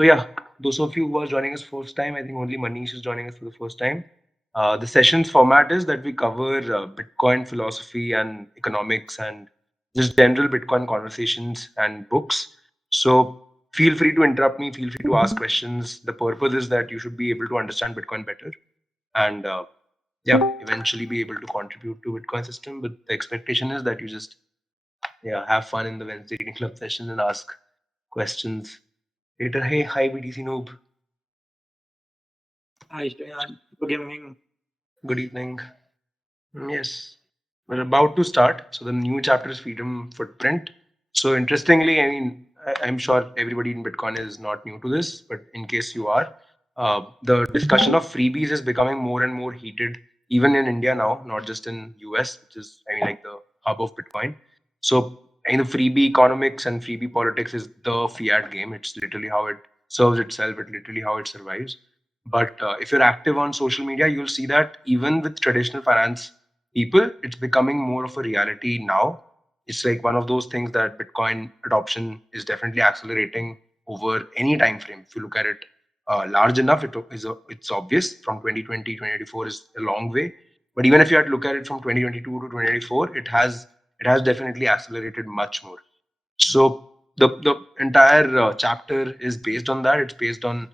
So yeah, those of you who are joining us first time, I think only Manish is joining us for the first time. The session's format is that we cover Bitcoin philosophy and economics and just general Bitcoin conversations and books. So feel free to interrupt me, feel free to ask questions. The purpose is that you should be able to understand Bitcoin better and yeah, eventually be able to contribute to Bitcoin system. But the expectation is that you just have fun in the Wednesday reading club session and ask questions later. Hey, hi BTC Noob. Hi, Shreyan. Good evening. Good evening. Yes, we're about to start. So the new chapter is freedom footprint. So interestingly, I mean, I'm sure everybody in Bitcoin is not new to this, but in case you are, the discussion of freebies is becoming more and more heated, even in India now, not just in US, which is I mean like the hub of Bitcoin. So I mean, the freebie economics and freebie politics is the fiat game. It's literally how it serves itself. It's literally how it survives. But if you're active on social media, you'll see that even with traditional finance people, it's becoming more of a reality now. It's like one of those things that Bitcoin adoption is definitely accelerating over any time frame. If you look at it large enough, it's obvious. From 2020, 2024 is a long way. But even if you had to look at it from 2022 to 2024, it has definitely accelerated much more. So the entire chapter is based on that. It's based on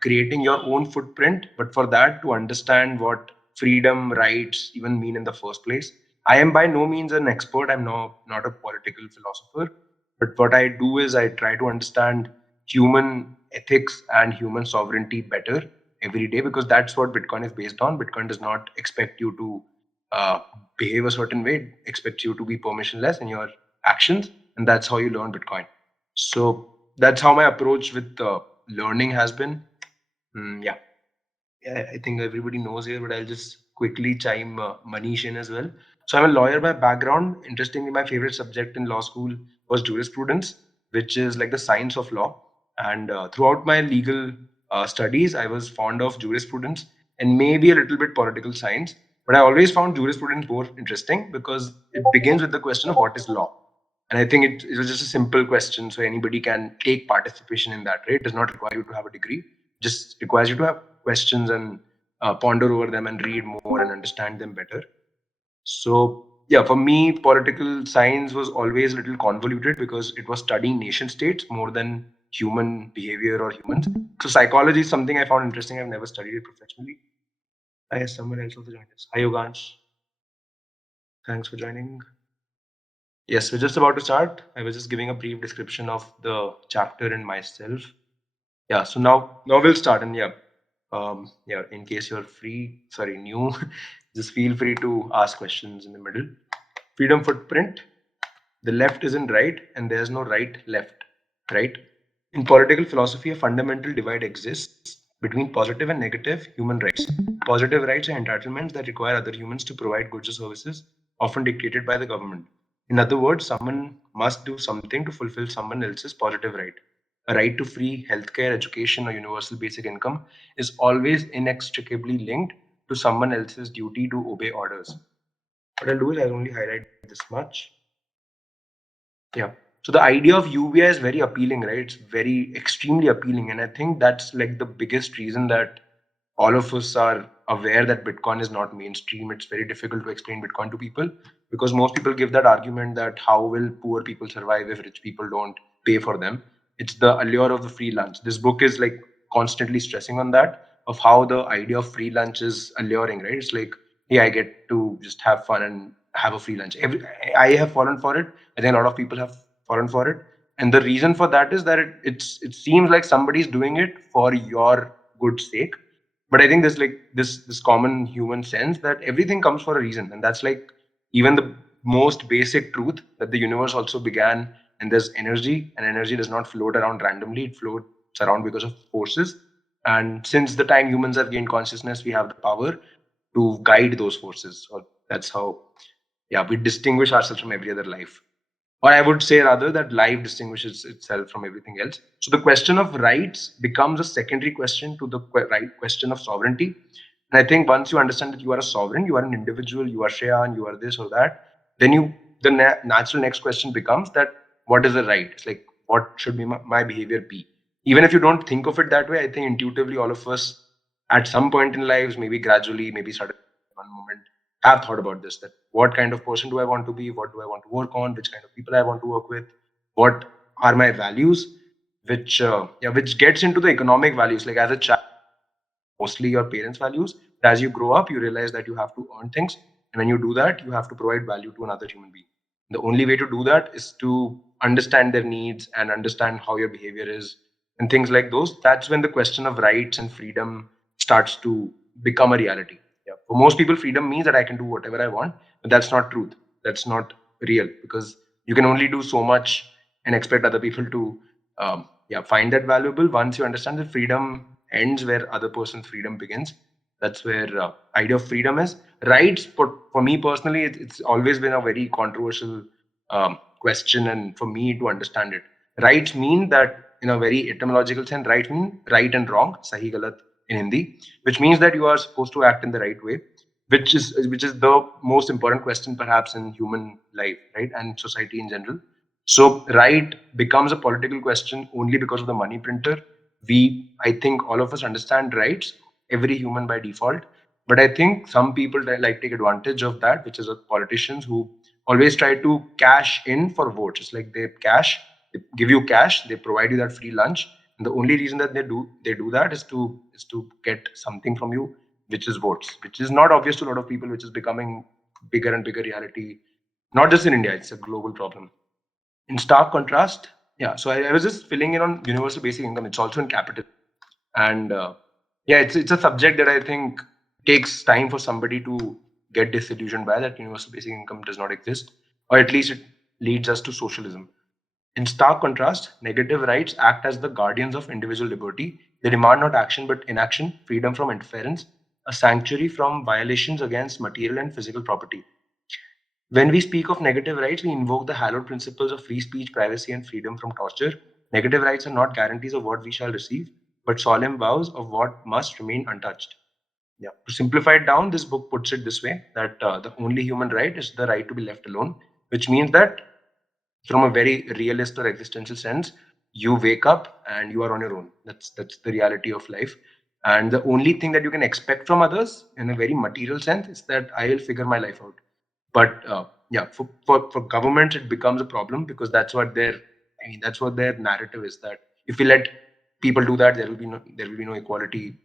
creating your own footprint, but for that to understand what freedom, rights even mean in the first place. I am by no means an expert. I'm not a political philosopher, but what I do is I try to understand human ethics and human sovereignty better every day, because that's what Bitcoin is based on. Bitcoin does not expect you to uh, behave a certain way. It expects you to be permissionless in your actions, and that's how you learn Bitcoin. So that's how my approach with learning has been. Yeah. I think everybody knows here, but I'll just quickly chime Manish in as well. So I'm a lawyer by background. Interestingly, my favorite subject in law school was jurisprudence, which is like the science of law. And throughout my legal studies, I was fond of jurisprudence and maybe a little bit political science. But I always found jurisprudence more interesting because it begins with the question of what is law. And I think it was just a simple question, so anybody can take participation in that. Right? It does not require you to have a degree; just requires you to have questions and ponder over them and read more and understand them better. So yeah, for me, political science was always a little convoluted because it was studying nation states more than human behavior or humans. So psychology is something I found interesting. I've never studied it professionally. I have someone else also joined us. Hi Yogansh, thanks for joining. Yes, we're just about to start. I was just giving a brief description of the chapter and myself. Yeah, so now we'll start. And yeah, in case you're new, just feel free to ask questions in the middle. Freedom footprint. The left isn't right, and there's no right left, right? In political philosophy, a fundamental divide exists between positive and negative human rights. Positive rights are entitlements that require other humans to provide goods or services, often dictated by the government. In other words, someone must do something to fulfill someone else's positive right. A right to free healthcare, education, or universal basic income is always inextricably linked to someone else's duty to obey orders. What I'll do is I'll only highlight this much. Yeah. So the idea of UBI is very appealing, right? It's very extremely appealing. And I think that's like the biggest reason that all of us are aware that Bitcoin is not mainstream. It's very difficult to explain Bitcoin to people because most people give that argument that how will poor people survive if rich people don't pay for them? It's the allure of the free lunch. This book is like constantly stressing on that, of how the idea of free lunch is alluring, right? It's like, yeah, I get to just have fun and have a free lunch. I have fallen for it. I think a lot of people have fallen for it. And the reason for that is that it seems like somebody's doing it for your good sake. But I think there's like this common human sense that everything comes for a reason. And that's like even the most basic truth that the universe also began, and there's energy, and energy does not float around randomly, it floats around because of forces. And since the time humans have gained consciousness, we have the power to guide those forces. Or that's how, yeah, we distinguish ourselves from every other life. Or I would say rather that life distinguishes itself from everything else. So the question of rights becomes a secondary question to the right question of sovereignty. And I think once you understand that you are a sovereign, you are an individual, you are Shreyan, you are this or that, then natural next question becomes that what is the right? It's like what should be my behavior be? even if you don't think of it that way, I think intuitively all of us at some point in lives, maybe gradually, maybe suddenly, one moment, have thought about this, that what kind of person do I want to be, what do I want to work on, which kind of people I want to work with, what are my values, which gets into the economic values. Like as a child, mostly your parents' values. But as you grow up, you realize that you have to earn things. And when you do that, you have to provide value to another human being. The only way to do that is to understand their needs and understand how your behavior is and things like those. That's when the question of rights and freedom starts to become a reality. Yeah. For most people, freedom means that I can do whatever I want, but that's not truth. That's not real, because you can only do so much and expect other people to find that valuable. Once you understand that freedom ends where other person's freedom begins, that's where idea of freedom is. Rights, for me personally, it's always been a very controversial question, and for me to understand it, rights mean that, in a very etymological sense, rights mean right and wrong, sahi galat in Hindi, which means that you are supposed to act in the right way, which is the most important question perhaps in human life, right, and society in general. So right becomes a political question only because of the money printer. I think all of us understand rights, every human by default. But I think some people like take advantage of that, which is politicians who always try to cash in for votes. It's like they give you cash, they provide you that free lunch, and the only reason that they do that is to get something from you, which is votes, which is not obvious to a lot of people, which is becoming bigger and bigger reality, not just in India. It's a global problem. In stark contrast, yeah, so I was just filling in on universal basic income. It's also in capital, and it's a subject that I think takes time for somebody to get disillusioned by, that universal basic income does not exist, or at least it leads us to socialism. In stark contrast, negative rights act as the guardians of individual liberty. They demand not action but inaction, freedom from interference, a sanctuary from violations against material and physical property. When we speak of negative rights, we invoke the hallowed principles of free speech, privacy, and freedom from torture. Negative rights are not guarantees of what we shall receive, but solemn vows of what must remain untouched. Yeah. To simplify it down, this book puts it this way, that the only human right is the right to be left alone, which means that from a very realist or existential sense, you wake up and you are on your own. That's the reality of life. And the only thing that you can expect from others in a very material sense is that I will figure my life out. But for governments, it becomes a problem, because that's what their narrative is, that if we let people do that, there will be no equality,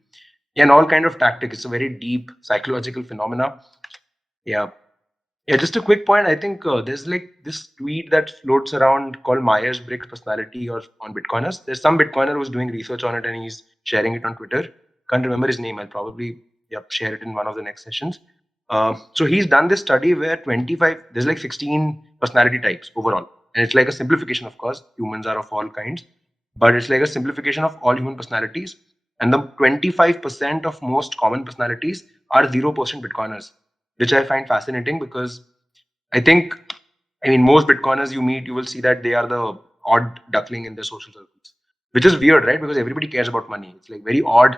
and all kind of tactics. It's a very deep psychological phenomena. Yeah. Yeah, just a quick point. I think there's like this tweet that floats around called Myers-Briggs personality or on Bitcoiners. There's some Bitcoiner who's doing research on it and he's sharing it on Twitter. Can't remember his name. I'll probably share it in one of the next sessions. So he's done this study where there's like 16 personality types overall. And it's like a simplification, of course. Humans are of all kinds, but it's like a simplification of all human personalities. And the 25% of most common personalities are 0% Bitcoiners, which I find fascinating, because I think, most Bitcoiners you meet, you will see that they are the odd duckling in their social circles, which is weird, right? Because everybody cares about money. It's like very odd.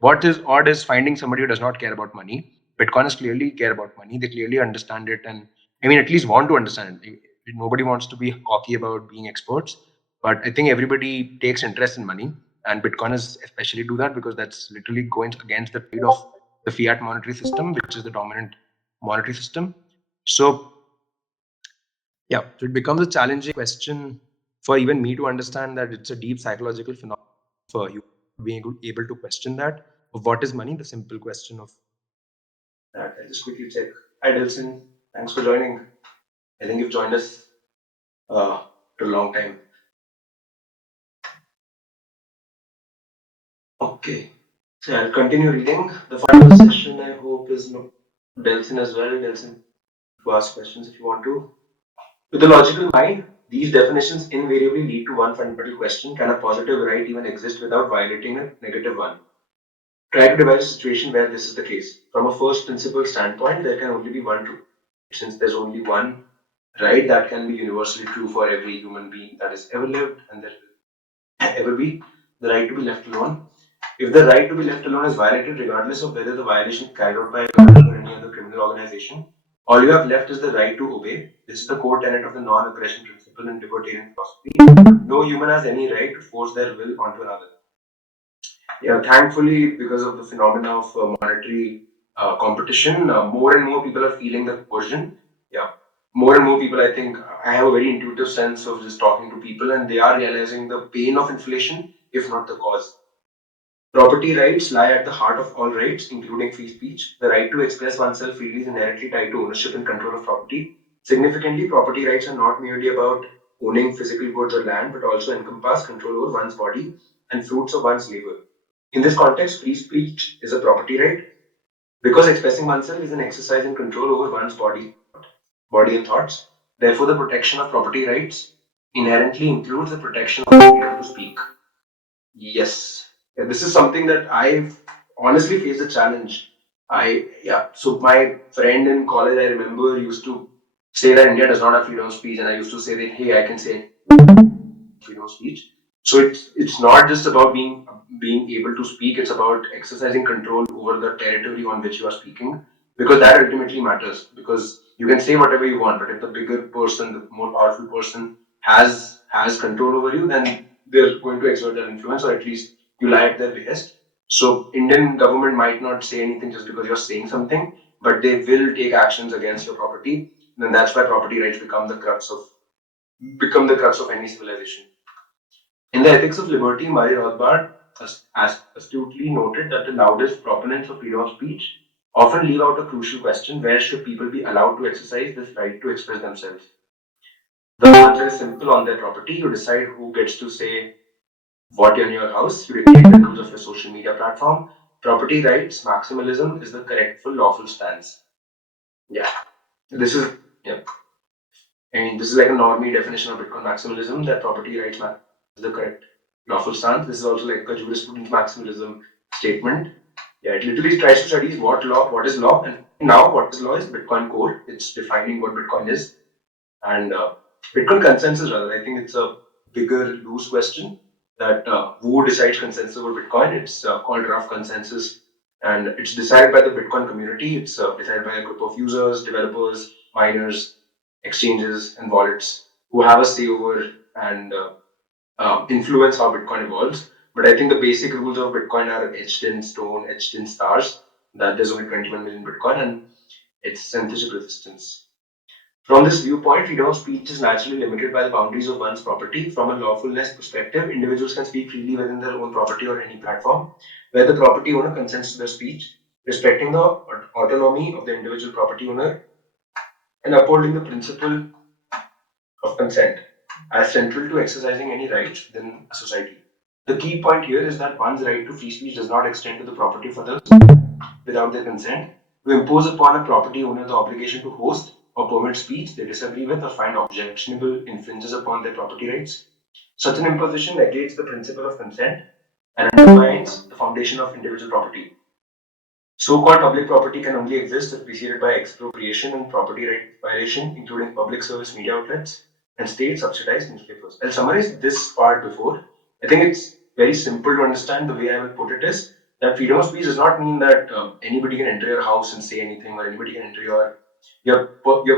What is odd is finding somebody who does not care about money. Bitcoiners clearly care about money. They clearly understand it, and at least want to understand it. Nobody wants to be cocky about being experts, but I think everybody takes interest in money, and Bitcoiners especially do that, because that's literally going against the trade of the fiat monetary system, which is the dominant monetary system. So so it becomes a challenging question for even me to understand that it's a deep psychological phenomenon for you being able to question that of what is money, the simple question of that. I'll just quickly check. Hi, Dilson. Thanks for joining. I think you've joined us for a long time. Okay. So I'll continue reading. The final session, I hope, is Delson as well. Delson, to ask questions if you want to. With a logical mind, these definitions invariably lead to one fundamental question: can a positive right even exist without violating a negative one? Try to devise a situation where this is the case. From a first principle standpoint, there can only be one truth. Since there's only one right that can be universally true for every human being that has ever lived and there will ever be, the right to be left alone. If the right to be left alone is violated, regardless of whether the violation is carried out by a government or any other criminal organization, All you have left is the right to obey. This is the core tenet of the non-aggression principle in libertarian philosophy. No human has any right to force their will onto another. Yeah, thankfully, because of the phenomena of monetary competition, more and more people are feeling the coercion. Yeah, more and more people, I think, I have a very intuitive sense of just talking to people, and they are realizing the pain of inflation, if not the cause. Property rights lie at the heart of all rights, including free speech. The right to express oneself freely is inherently tied to ownership and control of property. Significantly, property rights are not merely about owning physical goods or land, but also encompass control over one's body and fruits of one's labor. In this context, free speech is a property right because expressing oneself is an exercise in control over one's body and thoughts. Therefore, the protection of property rights inherently includes the protection of the freedom to speak. Yes. Yeah, this is something that I've honestly faced a challenge. So my friend in college, I remember, used to say that India does not have freedom of speech, and I used to say that, hey, I can say freedom of speech. So it's not just about being able to speak, it's about exercising control over the territory on which you are speaking, because that ultimately matters. Because you can say whatever you want, but if the bigger person, the more powerful person has control over you, then they're going to exert their influence, or at least you lie at their behest. So Indian government might not say anything just because you're saying something, but they will take actions against your property. Then that's why property rights become the crux of any civilization. In the Ethics of Liberty, Murray Rothbard has astutely noted that the loudest proponents of freedom of speech often leave out a crucial question: where should people be allowed to exercise this right to express themselves? The answer is simple: on their property. You decide who gets to say what in your house, you dictate the rules of your social media platform. Property rights maximalism is the correct, full, lawful stance. Yeah, this is yeah. I mean, this is like a normie definition of Bitcoin maximalism that property rights is the correct lawful stance. This is also like a jurisprudence maximalism statement. Yeah, it literally tries to study what is law, and now what is law is Bitcoin core. It's defining what Bitcoin is, and Bitcoin consensus rather. I think it's a bigger loose question that who decides consensus over Bitcoin. It's called rough consensus, and it's decided by the Bitcoin community. It's decided by a group of users, developers, miners, exchanges, and wallets who have a say over and influence how Bitcoin evolves. But I think the basic rules of Bitcoin are etched in stone, etched in stars. That there's only 21 million Bitcoin, and it's censorship resistance. From this viewpoint, freedom of speech is naturally limited by the boundaries of one's property. From a lawfulness perspective, individuals can speak freely within their own property or any platform, where the property owner consents to their speech, respecting the autonomy of the individual property owner and upholding the principle of consent as central to exercising any rights within a society. The key point here is that one's right to free speech does not extend to the property of others without their consent. To impose upon a property owner the obligation to host or permit speech they disagree with or find objectionable infringes upon their property rights. Such an imposition negates the principle of consent and undermines the foundation of individual property. So-called public property can only exist if preceded by expropriation and property right violation, including public service media outlets and state-subsidized newspapers. I'll summarize this part before. I think it's very simple to understand. The way I will put it is that freedom of speech does not mean that anybody can enter your house and say anything, or anybody can enter your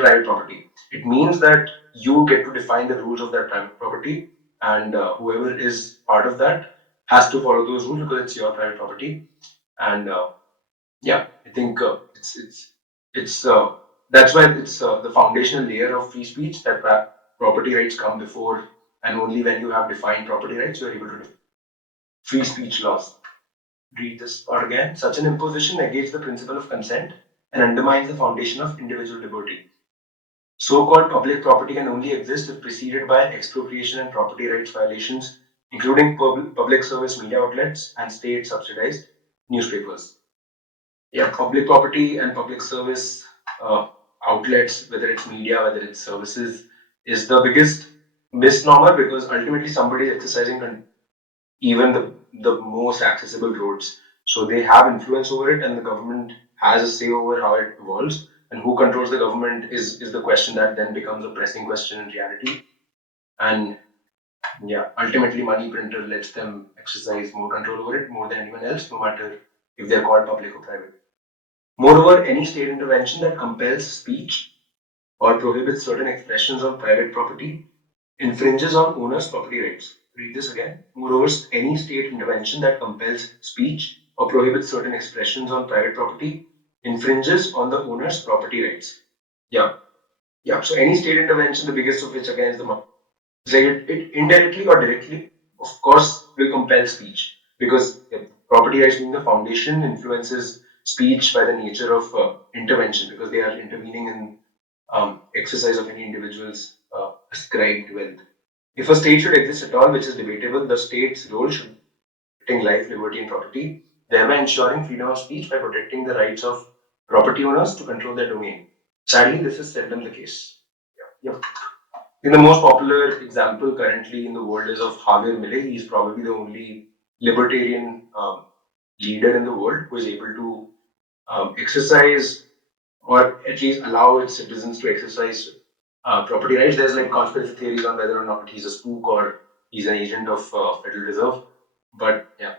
private property. It means that you get to define the rules of that private property, and whoever is part of that has to follow those rules because it's your private property. And yeah, I think it's that's why it's the foundational layer of free speech that property rights come before, and only when you have defined property rights, you're able to define free speech laws. Read this part again. Such an imposition negates the principle of consent and undermines the foundation of individual liberty. So-called public property can only exist if preceded by expropriation and property rights violations, including public service media outlets and state-subsidized newspapers. Yeah, public property and public service uh, outlets, whether it's media, whether it's services, is the biggest misnomer because ultimately somebody is exercising even the most accessible roads. So they have influence over it, and the government has a say over how it evolves. And who controls the government is the question that then becomes a pressing question in reality. And yeah, ultimately, money printer lets them exercise more control over it more than anyone else, no matter if they're called public or private. Moreover, any state intervention that compels speech or prohibits certain expressions on private property infringes on owners' property rights. Read this again. Moreover, any state intervention that compels speech or prohibits certain expressions on private property infringes on the owner's property rights. Yeah. Yeah. So any state intervention, the biggest of which again is the market. So it indirectly or directly, of course, will compel speech because property rights being the foundation influences speech by the nature of intervention because they are intervening in exercise of any individual's ascribed wealth. If a state should exist at all, which is debatable, the state's role should be protecting life, liberty, and property, thereby ensuring freedom of speech by protecting the rights of property owners to control their domain. Sadly, this is seldom the case. Yeah. Yep. The most popular example currently in the world is of Javier Milei. He's probably the only libertarian leader in the world who is able to exercise or at least allow its citizens to exercise property rights. There's like conspiracy theories on whether or not he's a spook or he's an agent of Federal Reserve. But yeah,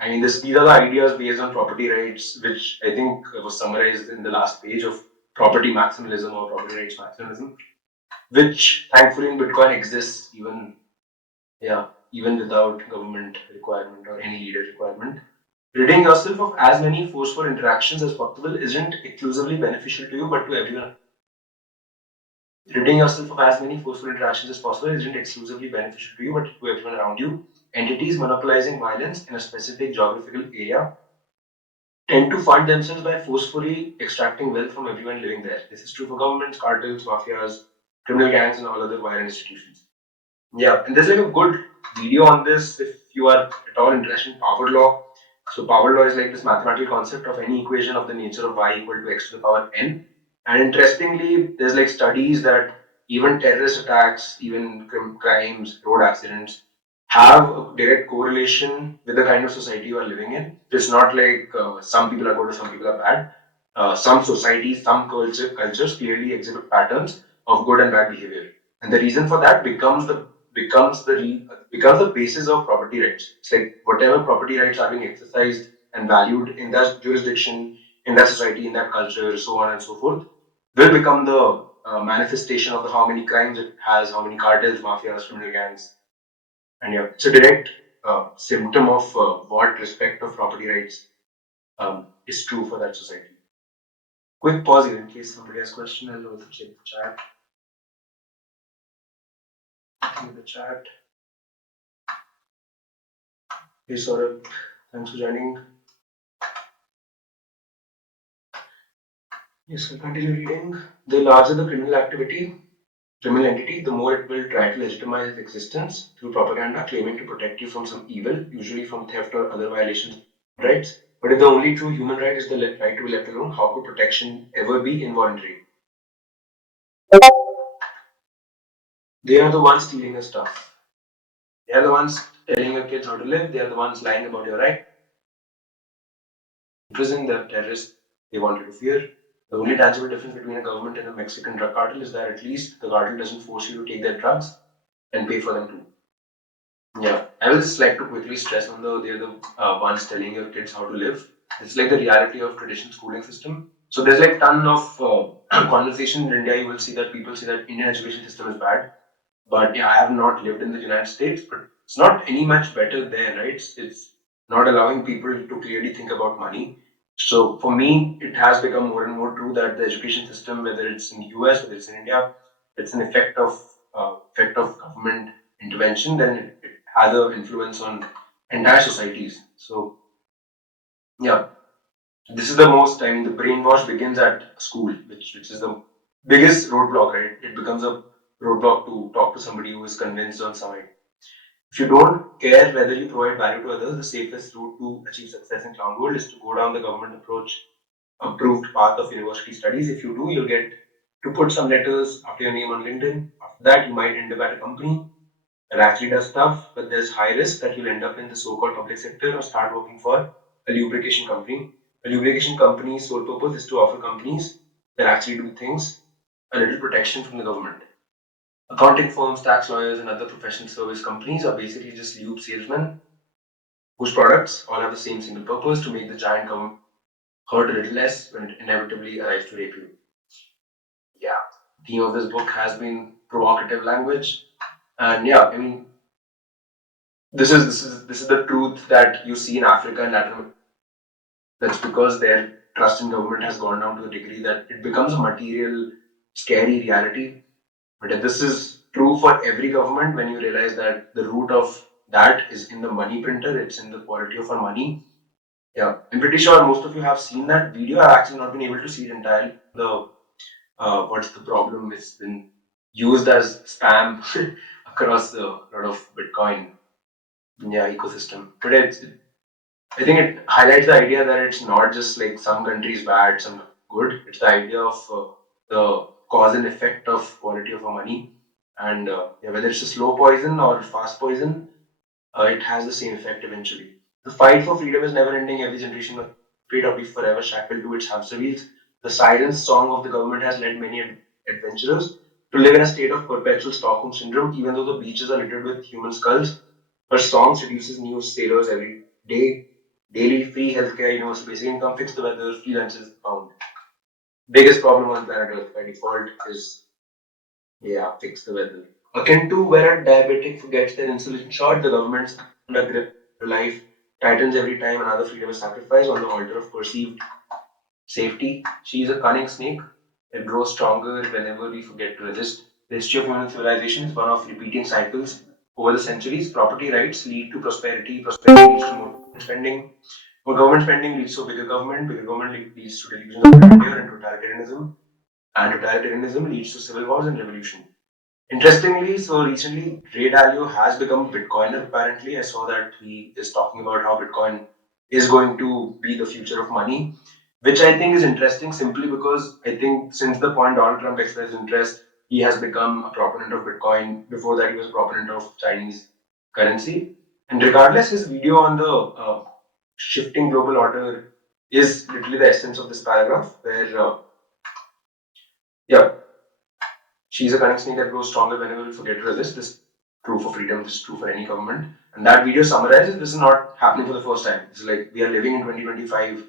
I mean, these are the ideas based on property rights, which I think was summarized in the last page of property maximalism or property rights maximalism, which thankfully in Bitcoin exists even without government requirement or any leader requirement. Ridding yourself of as many forceful interactions as possible isn't exclusively beneficial to you, but to everyone. Ridding yourself of as many forceful interactions as possible isn't exclusively beneficial to you, but to everyone around you. Entities monopolizing violence in a specific geographical area tend to fund themselves by forcefully extracting wealth from everyone living there. This is true for governments, cartels, mafias, criminal gangs, and all other violent institutions. Yeah, and there's like a good video on this if you are at all interested in power law. So power law is like this mathematical concept of any equation of the nature of y equal to x to the power n. And interestingly, there's like studies that even terrorist attacks, even crimes, road accidents have a direct correlation with the kind of society you are living in. It's not like some people are good or some people are bad. Some societies, some cultures clearly exhibit patterns of good and bad behavior, and the reason for that becomes the basis of property rights. It's like whatever property rights are being exercised and valued in that jurisdiction, in that society, in that culture, so on and so forth, will become the manifestation of the how many crimes it has, how many cartels, mafias, criminal gangs, and yeah, it's a direct symptom of what respect of property rights is true for that society. Quick pause here in case somebody has a question. I'll also check the chat. In the chat. Hey Saurabh, thanks for joining. Yes, I'll continue reading. The larger the criminal entity, the more it will try to legitimize its existence through propaganda, claiming to protect you from some evil, usually from theft or other violations of rights. But if the only true human right is the right to be left alone, how could protection ever be involuntary? They are the ones stealing your stuff. They are the ones telling your kids how to live. They are the ones lying about your right. Prison, the terrorists they wanted to fear. The only tangible difference between a government and a Mexican drug cartel is that at least the cartel doesn't force you to take their drugs and pay for them too. Yeah, I would just like to quickly stress on they're the ones telling your kids how to live. It's like the reality of traditional schooling system. So there's like ton of conversation in India. You will see that people say that Indian education system is bad. But yeah, I have not lived in the United States, but it's not any much better there, right? It's not allowing people to clearly think about money. So for me, it has become more and more true that the education system, whether it's in the US, whether it's in India, it's an effect of government intervention. Then it has an influence on entire societies. So yeah, this is the most. I mean, the brainwash begins at school, which is the biggest roadblock, right? It becomes a roadblock to talk to somebody who is convinced on some idea. If you don't care whether you provide value to others, the safest route to achieve success in clown world is to go down the government approach approved path of university studies. If you do, you'll get to put some letters after your name on LinkedIn. After that, you might end up at a company that actually does stuff, but there's high risk that you'll end up in the so-called public sector or start working for a lubrication company. A lubrication company's sole purpose is to offer companies that actually do things a little protection from the government. Accounting firms, tax lawyers, and other professional service companies are basically just lube salesmen whose products all have the same single purpose to make the giant government hurt a little less when it inevitably arrives to rape you. Yeah, theme of this book has been provocative language, and yeah, I mean, this is the truth that you see in Africa and Latin America. That's because their trust in government has gone down to the degree that it becomes a material, scary reality. But if this is true for every government, when you realize that the root of that is in the money printer, it's in the quality of our money. Yeah, I'm pretty sure most of you have seen that video. I've actually not been able to see it entirely. The what's the problem? It's been used as spam across a lot of Bitcoin ecosystem. But I think it highlights the idea that it's not just like some countries bad, some good. It's the idea of the cause and effect of quality of our money, and yeah, whether it's a slow poison or fast poison, it has the same effect eventually. The fight for freedom is never ending. Every generation will fade or be forever shackled to its hamster wheels. The silence song of the government has led many adventurers to live in a state of perpetual Stockholm syndrome, even though the beaches are littered with human skulls. Her song seduces new sailors every day. Daily free healthcare, universal basic income, fix the weather, free lunches found. Biggest problem on planet Earth by default is, yeah, fix the weather. Akin to where a diabetic forgets their insulin shot, the government's under grip of life tightens every time another freedom is sacrificed on the altar of perceived safety. She is a cunning snake that grows stronger whenever we forget to resist. The history of human civilization is one of repeating cycles. Over the centuries, property rights lead to prosperity, prosperity leads to more government spending leads to bigger government leads to delusions of grandeur and totalitarianism leads to civil wars and revolution. Interestingly, so recently, Ray Dalio has become a Bitcoiner. Apparently, I saw that he is talking about how Bitcoin is going to be the future of money, which I think is interesting simply because I think since the point Donald Trump expressed interest, he has become a proponent of Bitcoin. Before that, he was a proponent of Chinese currency. And regardless, his video on the shifting global order is literally the essence of this paragraph, where, yeah, she's a cunning snake that grows stronger whenever we forget to resist. This is true for freedom, this is true for any government. And that video summarizes this is not happening for the first time. It's like we are living in 2025.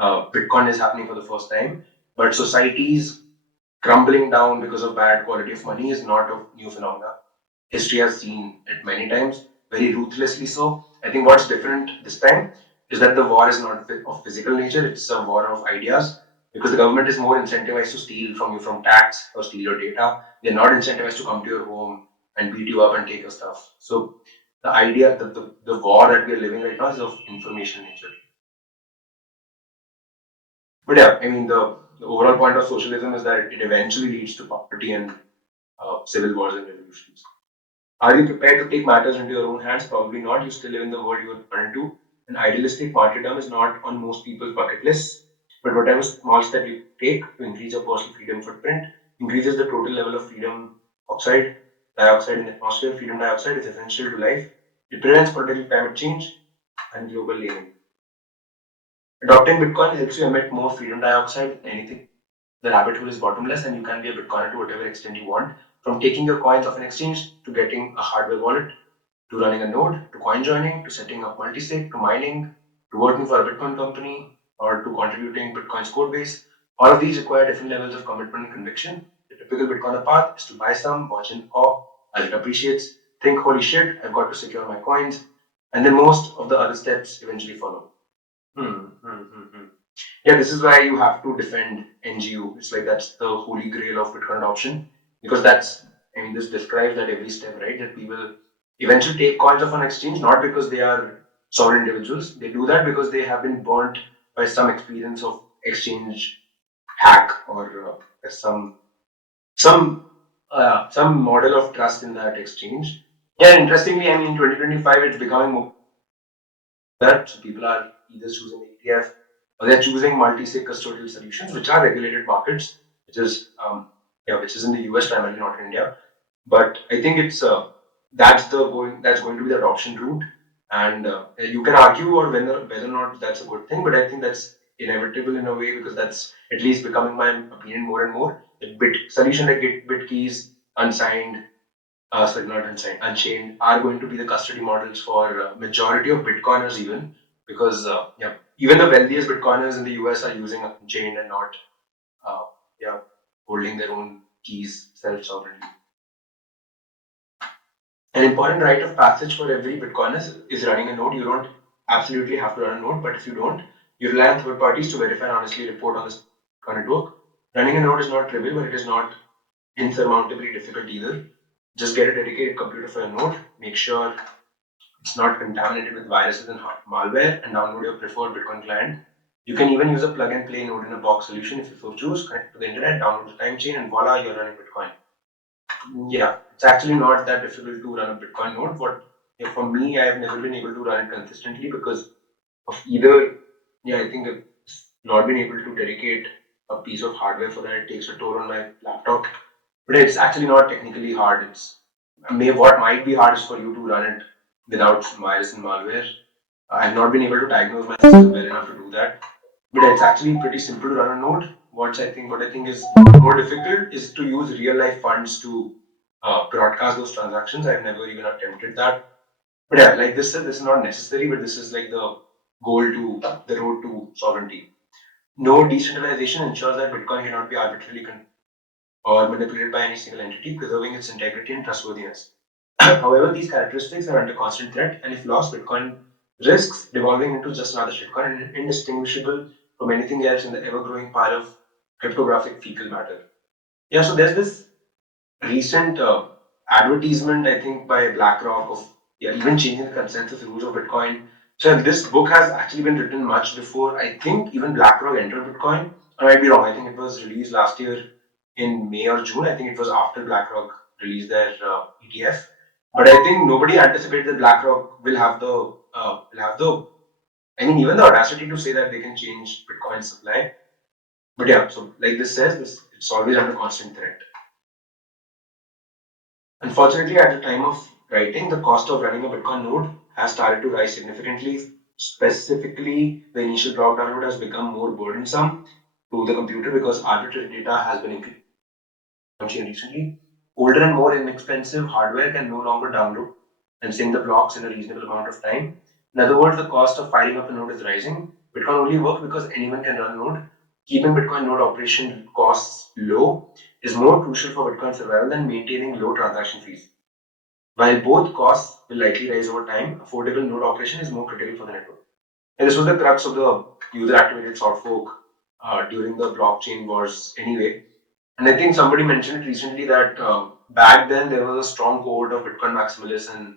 Bitcoin is happening for the first time. But societies crumbling down because of bad quality of money is not a new phenomenon. History has seen it many times, very ruthlessly so. I think what's different this time is that the war is not of physical nature, it's a war of ideas because the government is more incentivized to steal from you from tax or steal your data. They're not incentivized to come to your home and beat you up and take your stuff. So the idea that the war that we're living right now is of information nature. But yeah, I mean, the overall point of socialism is that it eventually leads to poverty and civil wars and revolutions. Are you prepared to take matters into your own hands? Probably not. You still live in the world you were born into. An idealistic martyrdom is not on most people's bucket lists, but whatever small step you take to increase your personal freedom footprint increases the total level of freedom oxide, dioxide in the atmosphere. Freedom dioxide is essential to life. It prevents potential climate change and global warming. Adopting Bitcoin helps you emit more freedom dioxide than anything. The rabbit hole is bottomless, and you can be a Bitcoiner to whatever extent you want. From taking your coins off an exchange to getting a hardware wallet to running a node, to coin joining, to setting up multisig, to mining, to working for a Bitcoin company, or to contributing Bitcoin's code base. All of these require different levels of commitment and conviction. The typical Bitcoiner path is to buy some, watch in awe, as it appreciates, think, holy shit, I've got to secure my coins, and then most of the other steps eventually follow. Yeah, this is why you have to defend NGU. It's like that's the holy grail of Bitcoin adoption because that's, I mean, this describes that every step, right? That people eventually take coins off an exchange not because they are sovereign individuals. They do that because they have been burnt by some experience of exchange hack or some some model of trust in that exchange. Yeah, interestingly, I mean, in 2025, it's becoming more that. So people are either choosing ETF or they're choosing multi-sig custodial solutions, which are regulated markets, which is which is in the US primarily, not in India. But I think it's that's going to be the adoption route, and you can argue or whether or not that's a good thing, but I think that's inevitable in a way because that's at least becoming my opinion more and more. The bit solution like bit keys unsigned sorry, not Unchained, Unchained are going to be the custody models for majority of Bitcoiners even because yeah, even the wealthiest Bitcoiners in the US are using chain and not, uh, yeah, holding their own keys self-sovereignly. An important rite of passage for every Bitcoiner is running a node. You don't absolutely have to run a node, but if you don't, you rely on third parties to verify and honestly report on this network. Running a node is not trivial, but it is not insurmountably difficult either. Just get a dedicated computer for your node, make sure it's not contaminated with viruses and malware, and download your preferred Bitcoin client. You can even use a plug and play node in a box solution if you so choose. Connect to the internet, download the time chain, and voila, you're running Bitcoin. Yeah, it's actually not that difficult to run a Bitcoin node. For me, I have never been able to run it consistently because of either, yeah, I think it's not been able to dedicate a piece of hardware for that. It takes a toll on my laptop, but it's actually not technically hard. What might be hard is for you to run it without virus and malware. I've not been able to diagnose my system well enough to do that, but it's actually pretty simple to run a node. What I think is more difficult is to use real life funds to broadcast those transactions. I've never even attempted that. But yeah, like this is not necessary, but this is like the road to sovereignty. No decentralization ensures that Bitcoin cannot be arbitrarily or manipulated by any single entity, preserving its integrity and trustworthiness. However, these characteristics are under constant threat, and if lost, Bitcoin risks devolving into just another shitcoin and indistinguishable from anything else in the ever growing pile of cryptographic fecal matter. Yeah, so there's this recent advertisement, I think, by BlackRock of even changing the consensus rules of Bitcoin. So this book has actually been written much before I think even BlackRock entered Bitcoin. I might be wrong. I think it was released last year in May or June. I think it was after BlackRock released their ETF. But I think nobody anticipated that BlackRock will have the even the audacity to say that they can change Bitcoin supply. But yeah, so like this says, this it's always under constant threat. Unfortunately, at the time of writing, the cost of running a Bitcoin node has started to rise significantly. Specifically, the initial block download has become more burdensome to the computer because arbitrary data has been increased recently. Older and more inexpensive hardware can no longer download and sync the blocks in a reasonable amount of time. In other words, the cost of firing up a node is rising. Bitcoin only works because anyone can run a node. Keeping Bitcoin node operation costs low is more crucial for Bitcoin survival than maintaining low transaction fees. While both costs will likely rise over time, affordable node operation is more critical for the network. And this was the crux of the user activated soft fork during the blockchain wars anyway. And I think somebody mentioned recently that back then there was a strong cohort of Bitcoin maximalists and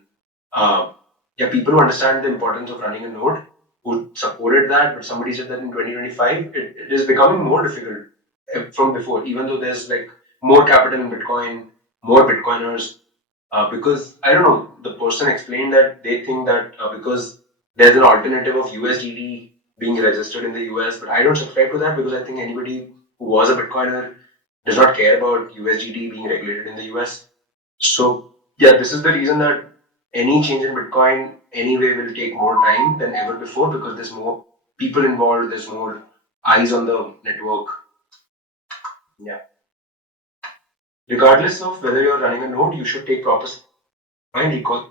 people who understand the importance of running a node who supported that. But somebody said that in 2025 it is becoming more difficult from before, even though there's like more capital in Bitcoin, more Bitcoiners. Because I don't know, the person explained that they think that because there's an alternative of USDT being registered in the US, but I don't subscribe to that because I think anybody who was a Bitcoiner does not care about USDT being regulated in the US. So yeah, this is the reason that any change in Bitcoin anyway will take more time than ever before because there's more people involved, there's more eyes on the network. Yeah. Regardless of whether you're running a node, you should take proper mind recall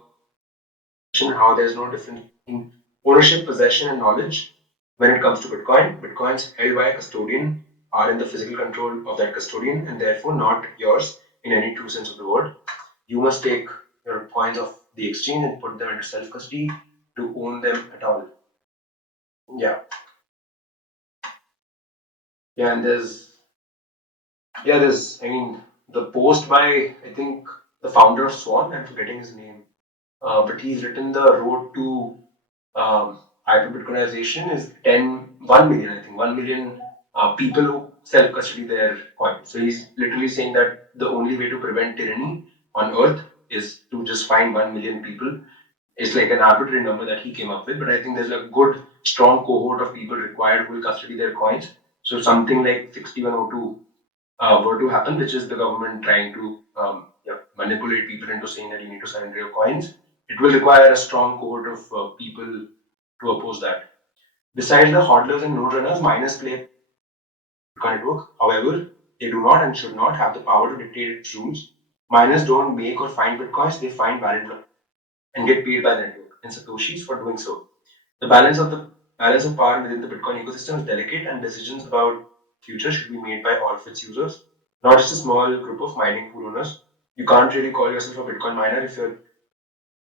how there's no difference in ownership, possession, and knowledge when it comes to Bitcoin. Bitcoins held by a custodian are in the physical control of that custodian and therefore not yours in any true sense of the word. You must take your coins off the exchange and put them into self custody to own them at all. Yeah, yeah, and there's the post by I think the founder of Swan. I'm forgetting his name, but he's written the road to hyper-Bitcoinization is 1 million, I think, 1 million people who self-custody their coin. So he's literally saying that the only way to prevent tyranny on earth is to just find 1 million people. It's like an arbitrary number that he came up with, but I think there's a good, strong cohort of people required who will custody their coins. So something like 6102 were to happen, which is the government trying to manipulate people into saying that you need to surrender your coins, it will require a strong cohort of people to oppose that. Besides the hodlers and node runners, miners play Bitcoin network. However, they do not and should not have the power to dictate its rules. Miners don't make or find bitcoins; they find valid and get paid by the network and satoshis for doing so. The balance of the balance of power within the Bitcoin ecosystem is delicate, and decisions about future should be made by all of its users, not just a small group of mining pool owners. You can't really call yourself a Bitcoin miner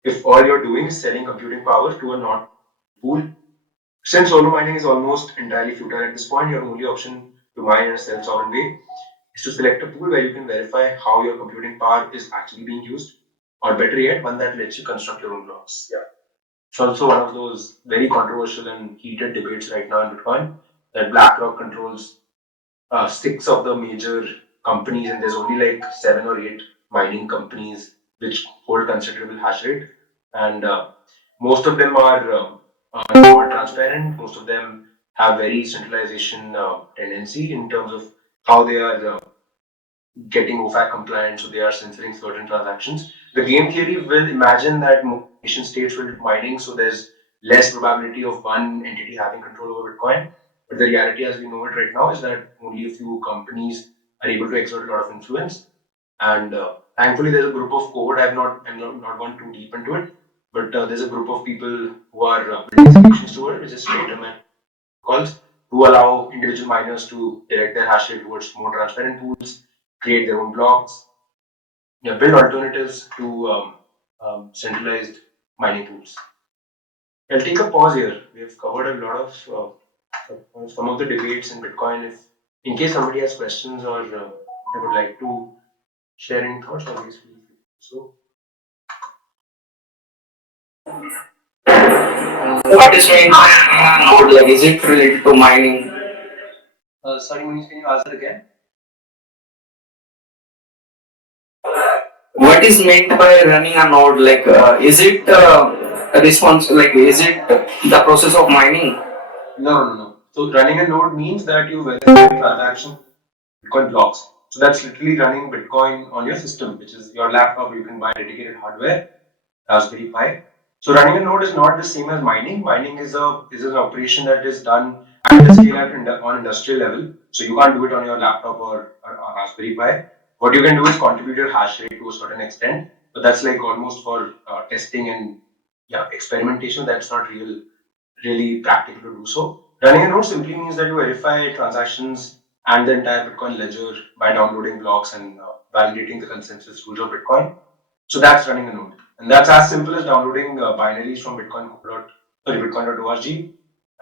if all you're doing is selling computing power to a not pool. Since solo mining is almost entirely futile at this point, your only option to mine in a self-sovereign way is to select a pool where you can verify how your computing power is actually being used, or better yet, one that lets you construct your own blocks. Yeah. It's also one of those very controversial and heated debates right now in Bitcoin that BlackRock controls six of the major companies, and there's only like seven or eight mining companies which hold considerable hash rate, and most of them are not transparent. Most of them have very centralization tendency in terms of how they are getting OFAC compliant, so they are censoring certain transactions. The game theory will imagine that nation states will do mining, so there's less probability of one entity having control over Bitcoin. But the reality, as we know it right now, is that only a few companies are able to exert a lot of influence. And thankfully, there's a group of code. I'm not gone too deep into it, but there's a group of people who are building solutions to it, which is Stratum and calls, who allow individual miners to direct their hash rate towards more transparent pools, create their own blocks, build alternatives to centralized mining tools. I'll take a pause here. We have covered a lot of some of the debates in Bitcoin. If in case somebody has questions or they would like to share any thoughts, obviously. So, What is meant by node? Like, is it related to mining? sorry, Manish, can you ask that again? What is meant by running a node? Like, is it a response? Like, is it the process of mining? No. So running a node means that you verify transaction Bitcoin blocks. So that's literally running Bitcoin on your system, which is your laptop. You can buy dedicated hardware, Raspberry Pi. So running a node is not the same as mining. Mining is an operation that is done at the scale on industrial level. So you can't do it on your laptop or Raspberry Pi. What you can do is contribute your hash rate to a certain extent, but that's like almost for testing and experimentation. That's not really practical to do so. Running a node simply means that you verify transactions and the entire Bitcoin ledger by downloading blocks and validating the consensus rules of Bitcoin. So that's running a node, and that's as simple as downloading binaries from Bitcoin.org.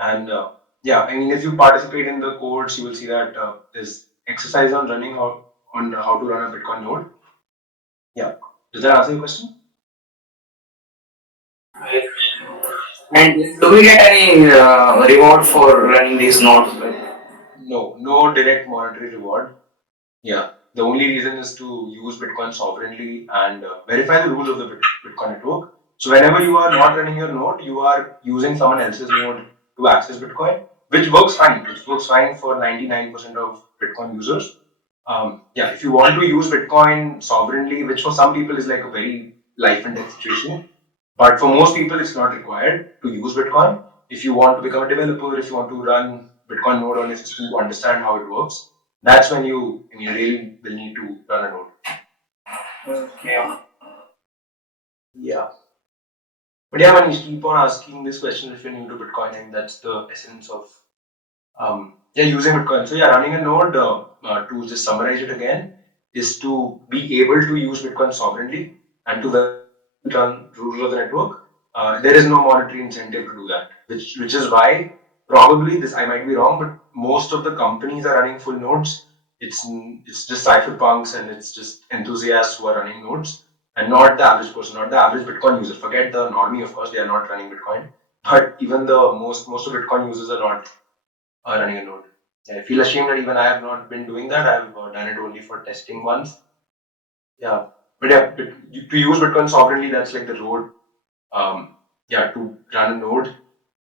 And I mean, if you participate in the codes, you will see that there's exercise on on how to run a Bitcoin node. Yeah, does that answer your question? And do we get any reward for running these nodes? No direct monetary reward. Yeah, the only reason is to use Bitcoin sovereignly and verify the rules of the Bitcoin network. So whenever you are not running your node, you are using someone else's node to access Bitcoin, which works fine. Which works fine for 99% of Bitcoin users. If you want to use Bitcoin sovereignly, which for some people is like a very life and death situation, but for most people, it's not required to use Bitcoin. If you want to become a developer, if you want to run Bitcoin node on your system to understand how it works, that's when you really will need to run a node. Okay. Yeah. But yeah, Manish, keep on asking this question if you're new to Bitcoin, and that's the essence of using Bitcoin. So yeah, running a node, to just summarize it again, is to be able to use Bitcoin sovereignly and to run rules of the network. There is no monetary incentive to do that, which is why probably this I might be wrong, but most of the companies are running full nodes. It's just cypherpunks and it's just enthusiasts who are running nodes, and not the average person, not the average Bitcoin user. Forget the normie, of course, they are not running Bitcoin, but even the most of Bitcoin users are not running a node. I feel ashamed that even I have not been doing that. I've done it only for testing once. Yeah, but yeah, to use Bitcoin sovereignly, that's like the road. To run a node.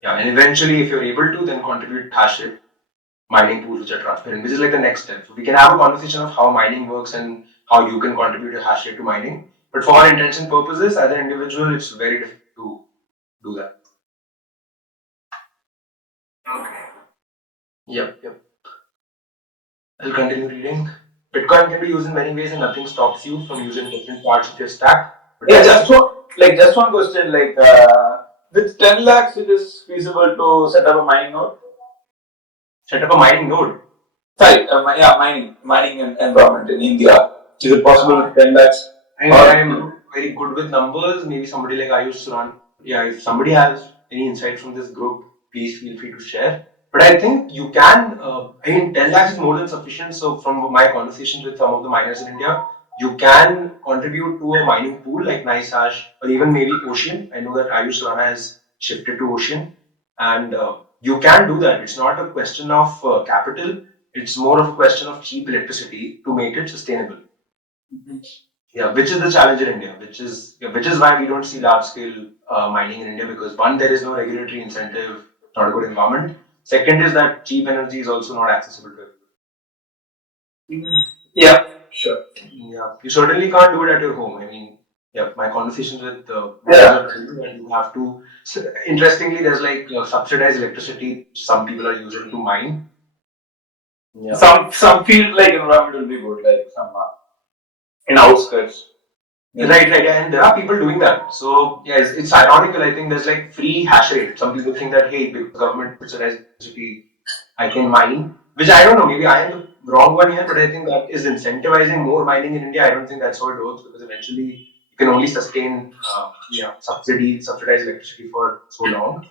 Yeah, and eventually, if you're able to, then contribute hash rate mining pools which are transparent, which is like the next step. So we can have a conversation of how mining works and how you can contribute your hash rate to mining. But for all intents and purposes, as an individual, it's very difficult to do that. Yep. I'll continue reading. Bitcoin can be used in many ways, and nothing stops you from using different parts of your stack. But Yeah, just one question. Like, With 10 lakhs, it is feasible to set up a mining node. Set up a mining node. Sorry, yeah, mining environment in India. Is it possible with 10 lakhs? I'm very good with numbers. Maybe somebody like Ayush Suran. Yeah, if somebody has any insight from this group, please feel free to share. But I think you can. I mean, 10 lakhs is more than sufficient. So, from my conversations with some of the miners in India, you can contribute to a mining pool like Nice Hash or even maybe Ocean. I know that Ayush Rana has shifted to Ocean, and you can do that. It's not a question of capital, it's more of a question of cheap electricity to make it sustainable. Yeah, which is the challenge in India, which is why we don't see large scale mining in India, because one, there is no regulatory incentive, not a good environment. Second is that cheap energy is also not accessible to everyone. Yeah, sure. Yeah, you certainly can't do it at your home. I mean, yeah, my conversations with Yeah. and you have to. So, interestingly, there's like subsidized electricity some people are using to mine. Yeah. Some feel like environment will be good, like some in outskirts. Right, and there are people doing that. So yeah, it's ironical. I think there's like free hash rate. Some people think that hey, because government subsidizes electricity, I can mine. Which I don't know. Maybe I am the wrong one here, but I think that is incentivizing more mining in India. I don't think that's how it works, because eventually you can only sustain subsidized electricity for so long.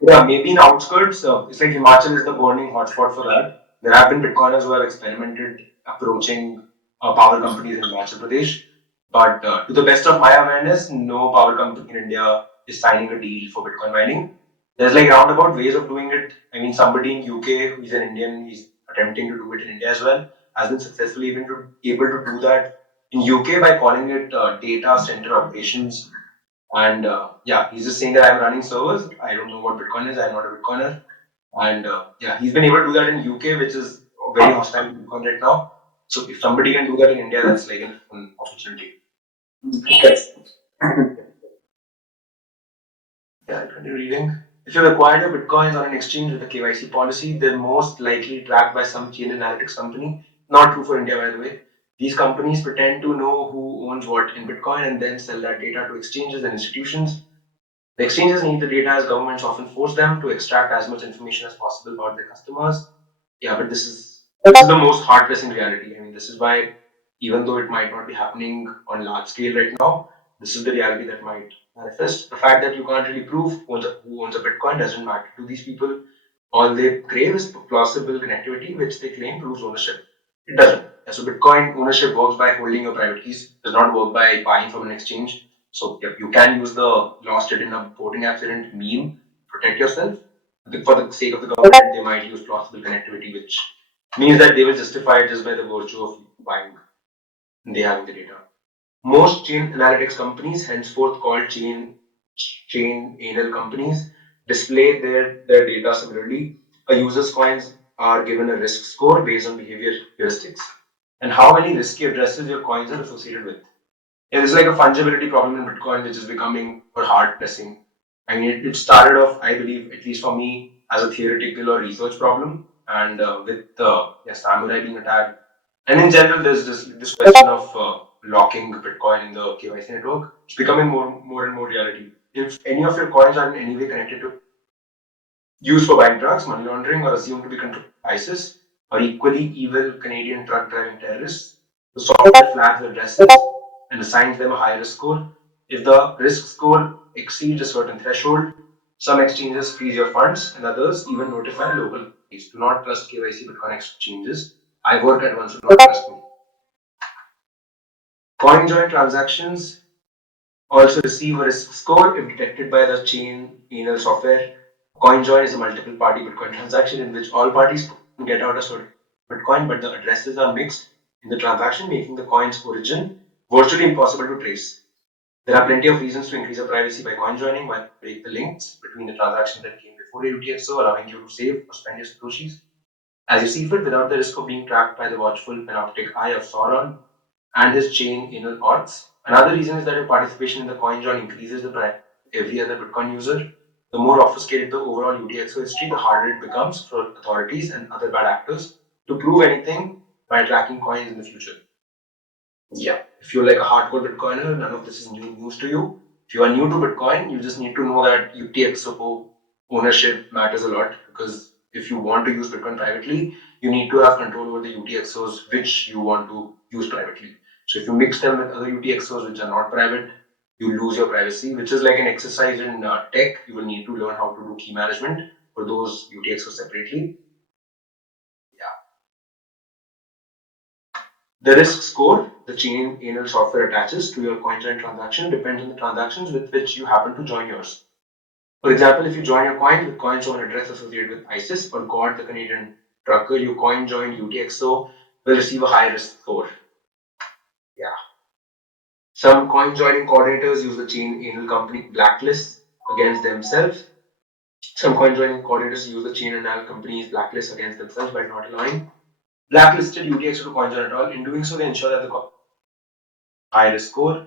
Yeah, maybe in outskirts, it's like Himachal is the burning hotspot for that. There have been Bitcoiners who have experimented approaching power companies in Himachal Pradesh, but to the best of my awareness, no power company in India is signing a deal for Bitcoin mining. There's like roundabout ways of doing it. I mean, somebody in UK who is an Indian, he's attempting to do it in India as well, has been successfully able to do that in UK by calling it data center operations. And yeah, he's just saying that I'm running servers. I don't know what Bitcoin is. I'm not a Bitcoiner. And yeah, he's been able to do that in UK, which is very hostile to Bitcoin right now. So if somebody can do that in India, that's like an opportunity. Yes. Yeah, I continue reading. If you've acquired your bitcoins on an exchange with a KYC policy, they're most likely tracked by some chain analytics company. Not true for India, by the way. These companies pretend to know who owns what in Bitcoin and then sell that data to exchanges and institutions. The exchanges need the data as governments often force them to extract as much information as possible about their customers. Yeah, but this is the most heart pressing reality. I mean, this is why, even though it might not be happening on large scale right now, this is the reality that might manifest. The fact that you can't really prove who owns a Bitcoin doesn't matter to these people. All they crave is plausible connectivity, which they claim proves ownership. It doesn't. Yeah, so Bitcoin ownership works by holding your private keys, does not work by buying from an exchange. So yep, you can use the lost it in a boating accident meme to protect yourself. For the sake of the government, they might use plausible connectivity, which means that they will justify it just by the virtue of buying and they having the data. Most chain analytics companies, henceforth called chain anal companies, display their data similarly. A user's coins are given a risk score based on behavior heuristics and how many risky addresses your coins are associated with. Yeah, there's like a fungibility problem in Bitcoin, which is becoming more hard pressing. I mean, it started off, I believe, at least for me, as a theoretical or research problem, and with samurai being attacked, and in general, there's this question of locking Bitcoin in the KYC network. It's becoming more and more reality. If any of your coins are in any way connected to used for buying drugs, money laundering, or assumed to be controlled by ISIS, or equally evil Canadian truck driving terrorists, the software flags the addresses and assigns them a higher risk score. If the risk score exceeds a certain threshold, some exchanges freeze your funds, and others even notify local police. Do not trust KYC Bitcoin exchanges. I worked at one, so do not trust me. CoinJoin transactions also receive a risk score if detected by the chain anal software. CoinJoin is a multiple party Bitcoin transaction in which all parties get out a certain Bitcoin, but the addresses are mixed in the transaction, making the coin's origin virtually impossible to trace. There are plenty of reasons to increase your privacy by coin joining while break the links between the transactions that came before a UTXO, allowing you to save or spend your satoshis as you see fit without the risk of being tracked by the watchful panoptic eye of Sauron and his chain inner orcs. Another reason is that your participation in the coin join increases the price of every other Bitcoin user. The more obfuscated the overall UTXO history, the harder it becomes for authorities and other bad actors to prove anything by tracking coins in the future. Yeah, if you're like a hardcore Bitcoiner, none of this is new news to you. If you are new to Bitcoin, you just need to know that UTXO ownership matters a lot, because if you want to use Bitcoin privately, you need to have control over the UTXOs which you want to use privately. So if you mix them with other UTXOs which are not private, you lose your privacy, which is like an exercise in tech. You will need to learn how to do key management for those UTXOs separately. Yeah. The risk score, the chain anal software attaches to your CoinJoin transaction, depends on the transactions with which you happen to join yours. For example, if you join your coin with coins on address associated with ISIS or God the Canadian trucker, your coin joined UTXO will receive a high risk score. Yeah. Some coin joining coordinators use the chain anal company blacklist against themselves. Some coin joining coordinators use the chain anal company's blacklist against themselves by not allowing blacklisted UTXO to coin join at all. In doing so, they ensure that the high risk score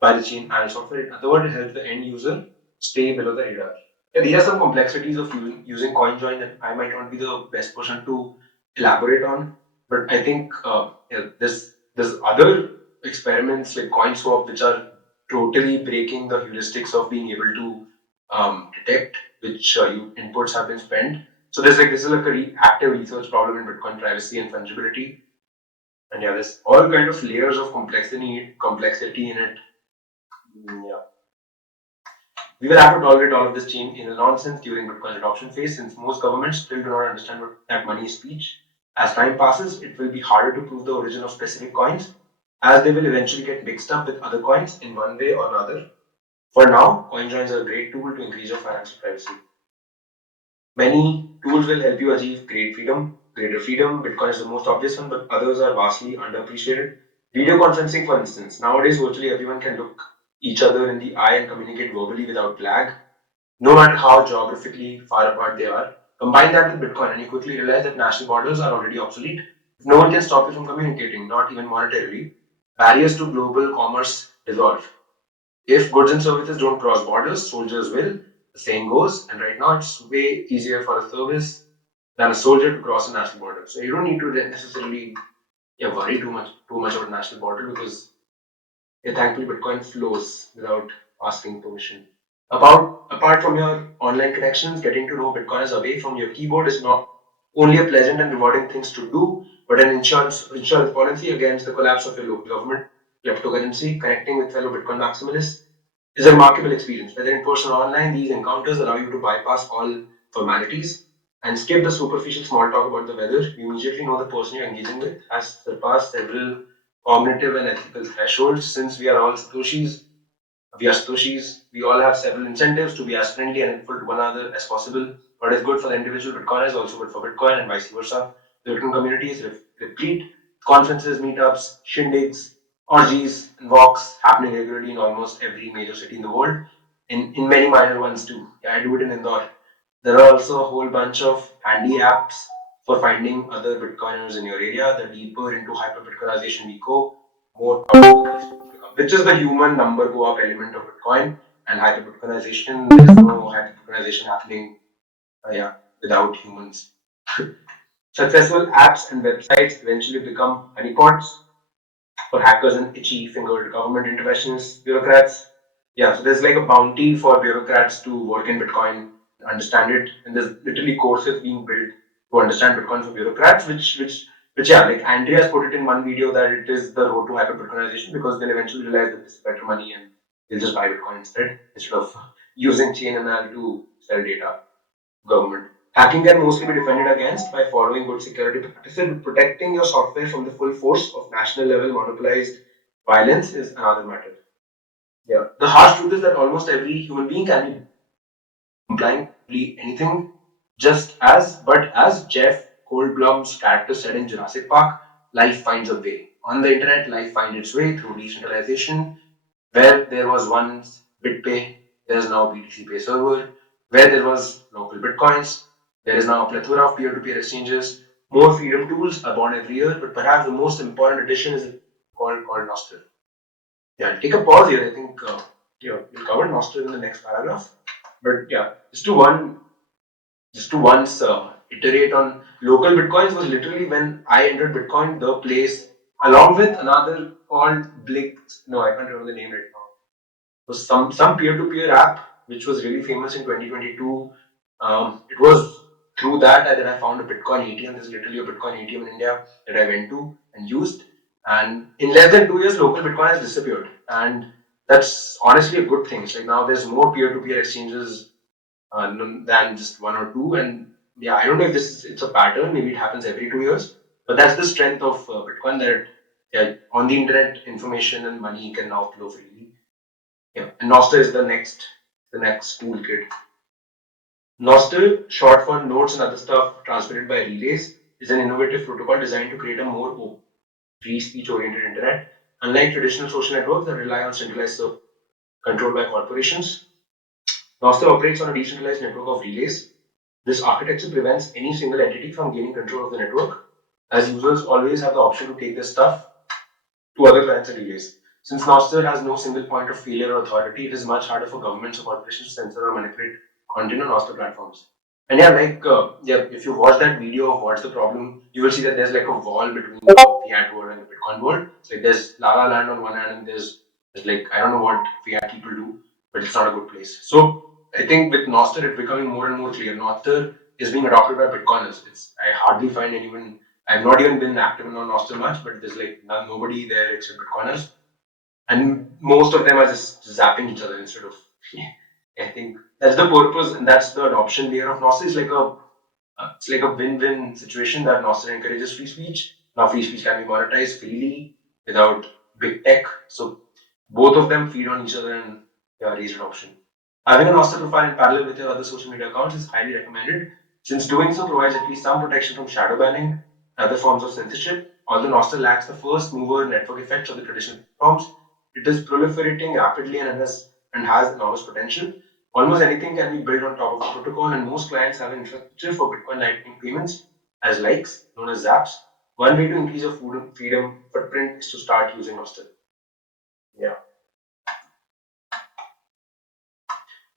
by the chain anal software. In other words, it helps the end user stay below the radar. Yeah, these are some complexities of using CoinJoin that I might not be the best person to elaborate on, but I think there's other experiments like CoinSwap which are totally breaking the heuristics of being able to detect which inputs have been spent. So this is like a active research problem in Bitcoin privacy and fungibility, and yeah, there's all kind of layers of complexity in it. Yeah. We will have to tolerate all of this change in the nonsense during Bitcoin's adoption phase, since most governments still do not understand that money is speech. As time passes, it will be harder to prove the origin of specific coins, as they will eventually get mixed up with other coins in one way or another. For now, CoinJoins are a great tool to increase your financial privacy. Many tools will help you achieve greater freedom. Bitcoin is the most obvious one, but others are vastly underappreciated. Video conferencing, for instance. Nowadays, virtually everyone can look each other in the eye and communicate verbally without lag, no matter how geographically far apart they are. Combine that with Bitcoin, and you quickly realize that national borders are already obsolete. If no one can stop you from communicating, not even monetarily, barriers to global commerce dissolve. If goods and services don't cross borders, soldiers will. The saying goes, and right now it's way easier for a service than a soldier to cross a national border. So you don't need to necessarily worry too much about national border, because thankfully Bitcoin flows without asking permission. Apart from your online connections, getting to know Bitcoiners away from your keyboard is not only a pleasant and rewarding things to do, but an insurance policy against the collapse of your local government cryptocurrency. Connecting with fellow Bitcoin maximalists is a remarkable experience. Whether in person or online, these encounters allow you to bypass all formalities and skip the superficial small talk about the weather. You immediately know the person you're engaging with has surpassed several cognitive and ethical thresholds. Since we are Satoshis, we all have several incentives to be as friendly and helpful to one another as possible. What is good for the individual Bitcoiner is also good for Bitcoin, and vice versa. The Bitcoin community is replete. Conferences, meetups, shindigs, orgies, and walks happening regularly in almost every major city in the world, in many minor ones too. Yeah, I do it in Indore. There are also a whole bunch of handy apps for finding other Bitcoiners in your area. The deeper into hyper Bitcoinization we go, more powerful these tools become, which is the human number go up element of Bitcoin and hyper Bitcoinization. There is no hyper Bitcoinization happening without humans. Successful apps and websites eventually become honeypots for hackers and itchy fingered government interventionists, bureaucrats. Yeah, so there's like a bounty for bureaucrats to work in Bitcoin, understand it, and there's literally courses being built to understand Bitcoin for bureaucrats, which yeah, like Andrea's put it in one video that it is the road to hyper Bitcoinization, because they'll eventually realize that this is better money and they'll just buy Bitcoin instead of using chain anal to sell data government. Hacking can mostly be defended against by following good security practices. Protecting your software from the full force of national level monopolized violence is another matter. Yeah. The harsh truth is that almost every human being can be implying anything, but as Jeff Goldblum's character said in Jurassic Park, life finds a way. On the internet, life finds its way through decentralization. Where there was once BitPay, there is now BTC Pay server. Where there was local bitcoins, there is now a plethora of peer-to-peer exchanges. More freedom tools are born every year, but perhaps the most important addition is called Nostr. Yeah, I'll take a pause here. I think we'll cover Nostr in the next paragraph. But yeah, just to once iterate on local bitcoins was literally when I entered Bitcoin, the place along with another called Blick. No, I can't remember the name right now. was some peer-to-peer app which was really famous in 2022. It was through that I found a Bitcoin ATM. There's literally a Bitcoin ATM in India that I went to and used. And in less than 2 years, local Bitcoin has disappeared. And that's honestly a good thing. It's like now there's more peer-to-peer exchanges than just one or two. And yeah, I don't know if it's a pattern. Maybe it happens every 2 years. But that's the strength of Bitcoin, that yeah, on the internet, information and money can now flow freely. Yeah, and Nostr is the next cool kid. Nostr, short for nodes and other stuff transmitted by relays, is an innovative protocol designed to create a more open, free speech oriented internet. Unlike traditional social networks that rely on centralized servers controlled by corporations, Nostr operates on a decentralized network of relays. This architecture prevents any single entity from gaining control of the network, as users always have the option to take their stuff to other clients and relays. Since Nostr has no single point of failure or authority, it is much harder for governments or corporations to censor or manipulate content on Nostr platforms. And yeah, if you watch that video of what's the problem, you will see that there's like a wall between the fiat world and the Bitcoin world. It's like there's lava land on one hand, and there's like I don't know what fiat people do, but it's not a good place. So I think with Nostr, it's becoming more and more clear. Nostr is being adopted by Bitcoiners. I hardly find anyone. I've not even been active on Nostr much, but there's like nobody there except Bitcoiners, and most of them are just zapping each other instead of. I think that's the purpose, and that's the adoption layer of Nostr. It's like a win-win situation that Nostr encourages free speech. Now free speech can be monetized freely without big tech. So both of them feed on each other and raise adoption. Having a Nostr profile in parallel with your other social media accounts is highly recommended, since doing so provides at least some protection from shadow banning and other forms of censorship. Although Nostr lacks the first mover network effects of the traditional platforms, it is proliferating rapidly and has enormous potential. Almost anything can be built on top of the protocol, and most clients have an infrastructure for Bitcoin Lightning payments as likes, known as zaps. One way to increase your freedom footprint is to start using Nostr. Yeah.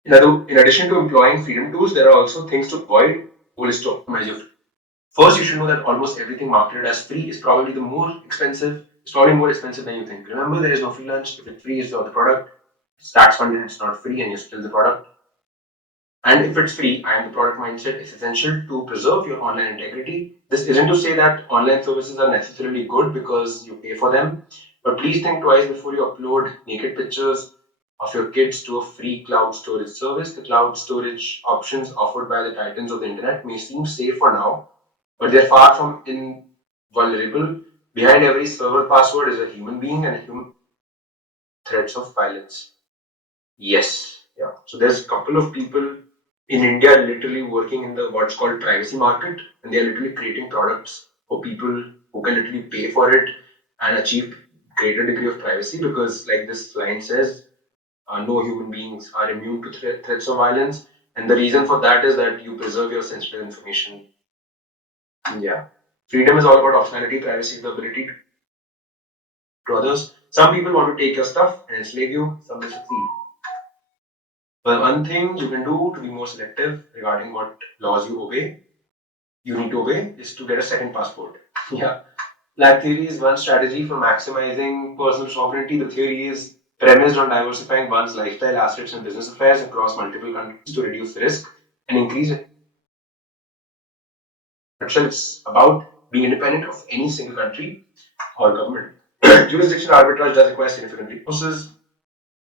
In addition to employing freedom tools, there are also things to avoid. Goal is to optimize your freedom. First, you should know that almost everything marketed as free is probably the more expensive. It's probably more expensive than you think. Remember, there is no free lunch. If it's free, it's not the product. It's tax funded. It's not free, and you're still the product. And if it's free, I am the product mindset is essential to preserve your online integrity. This isn't to say that online services are necessarily good because you pay for them, but please think twice before you upload naked pictures of your kids to a free cloud storage service. The cloud storage options offered by the titans of the internet may seem safe for now, but they're far from invulnerable. Behind every server password is a human being and human threats of violence. Yes. Yeah. So there's a couple of people in India literally working in the what's called privacy market, and they are literally creating products for people who can literally pay for it and achieve greater degree of privacy, because like this line says, no human beings are immune to threats of violence, and the reason for that is that you preserve your sensitive information. Yeah. Freedom is all about optionality. Privacy is the ability to others. Some people want to take your stuff and enslave you. Some will succeed. But one thing you can do to be more selective regarding what laws you need to obey, is to get a second passport. Yeah. Black theory is one strategy for maximizing personal sovereignty. The theory is premised on diversifying one's lifestyle, assets, and business affairs across multiple countries to reduce risk and increase it. It's about being independent of any single country or government. Jurisdiction arbitrage does require significant resources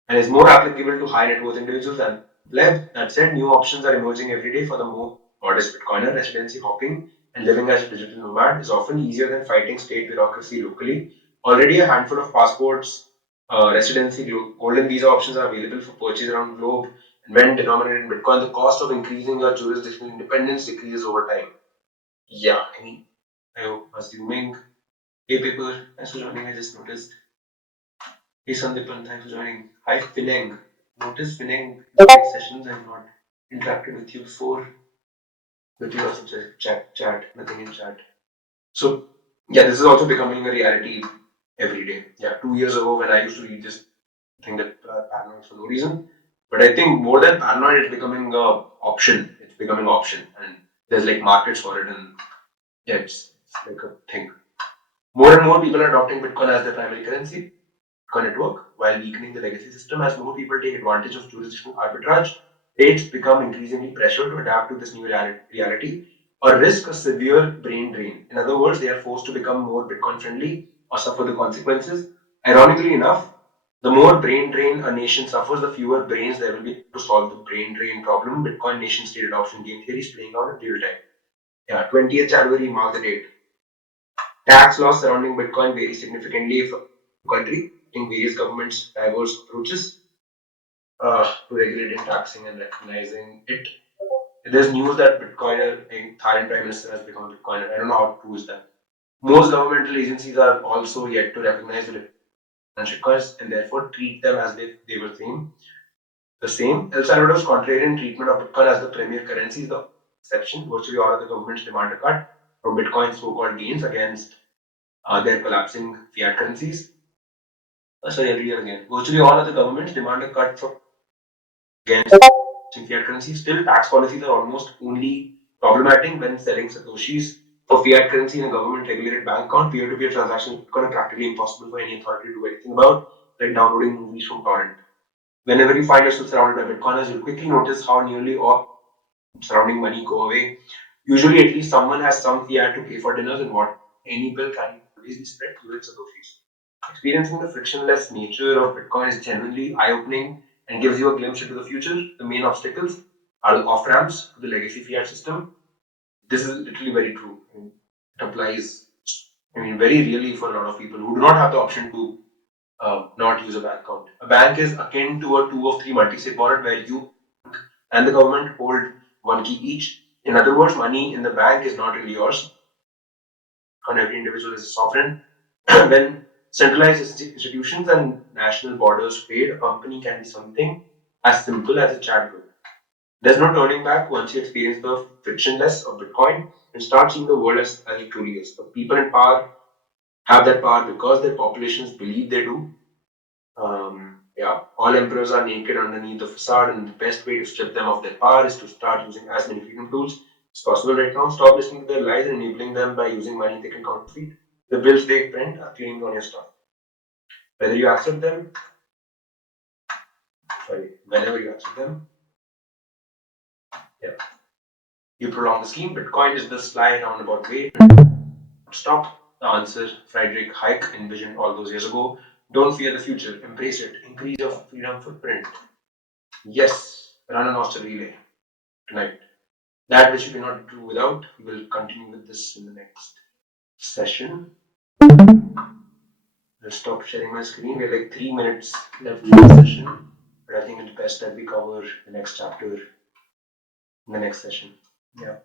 and is more applicable to high net worth individuals than pleb. That said, new options are emerging every day for the more modest Bitcoiner. Residency hopping and living as a digital nomad is often easier than fighting state bureaucracy locally. Already, a handful of passports, residency, golden visa options are available for purchase around the globe. And when denominated in Bitcoin, the cost of increasing your jurisdictional independence decreases over time. Yeah, I mean, I'm assuming. Hey, paper, thanks for joining. I just noticed. Hey Sandipan, thanks for joining. Hi Fineng. Notice Fineng in the sessions I've not interacted with you before. But you also chat, nothing in chat. So yeah, this is also becoming a reality every day. Yeah, 2 years ago when I used to read this thing that paranoid for no reason. But I think more than paranoid, it's becoming a option. It's becoming option, and there's like markets for it, and yeah, it's like a thing. More and more people are adopting Bitcoin as their primary currency. network while weakening the legacy system. As more people take advantage of jurisdictional arbitrage, states become increasingly pressured to adapt to this new reality or risk a severe brain drain. In other words, they are forced to become more Bitcoin friendly or suffer the consequences. Ironically enough, the more brain drain a nation suffers, the fewer brains there will be to solve the brain drain problem. Bitcoin nation state adoption game theory is playing out in real time. Yeah, 20th January mark the date. Tax laws surrounding Bitcoin vary significantly from country, in various governments' diverse approaches to regulating, taxing, and recognizing it. There's news that Bitcoiner, in Thailand Prime Minister has become a Bitcoiner. I don't know how true is that. Most governmental agencies are also yet to recognize the financial coins and therefore treat them as if they were the same. El Salvador's contrarian treatment of Bitcoin as the premier currency is the exception. Virtually all of the governments demand a cut from Bitcoin's so-called gains against their collapsing fiat currencies. Sorry, I'll read it again. Virtually all of the governments demand a cut from against fiat currency. Still, tax policies are almost only problematic when selling satoshis for fiat currency in a government-regulated bank account. Peer-to-peer transactions are practically impossible for any authority to do anything about, like downloading movies from torrent. Whenever you find yourself surrounded by Bitcoiners, you'll quickly notice how nearly all surrounding money go away. Usually, at least someone has some fiat to pay for dinners, and what any bill can always be spread through its satoshis. Experiencing the frictionless nature of Bitcoin is genuinely eye-opening and gives you a glimpse into the future. The main obstacles are the off-ramps to the legacy fiat system. This is literally very true. It applies, very really for a lot of people who do not have the option to not use a bank account. A bank is akin to a 2 of 3 multi-sig wallet where you and the government hold one key each. In other words, money in the bank is not really yours, and every individual is a sovereign. When centralized institutions and national borders fade, a company can be something as simple as a chat group. There's no turning back once you experience the frictionless of Bitcoin and start seeing the world as it truly is. The people in power have that power because their populations believe they do. All emperors are naked underneath the facade, and the best way to strip them of their power is to start using as many freedom tools as possible right now. Stop listening to their lies and enabling them by using money they can counterfeit. The bills they print are claimed on your stuff. Whether you accept them, whenever you accept them, yeah. You prolong the scheme. Bitcoin is the sly roundabout way. Stop. The answer Friedrich Hayek envisioned all those years ago. Don't fear the future. Embrace it. Increase your freedom footprint. Yes. Run an Auster relay tonight. That which you cannot do without. We will continue with this in the next session. I'll stop sharing my screen. We have like 3 minutes left in the session. But I think it's best that we cover the next chapter in the next session. Yeah.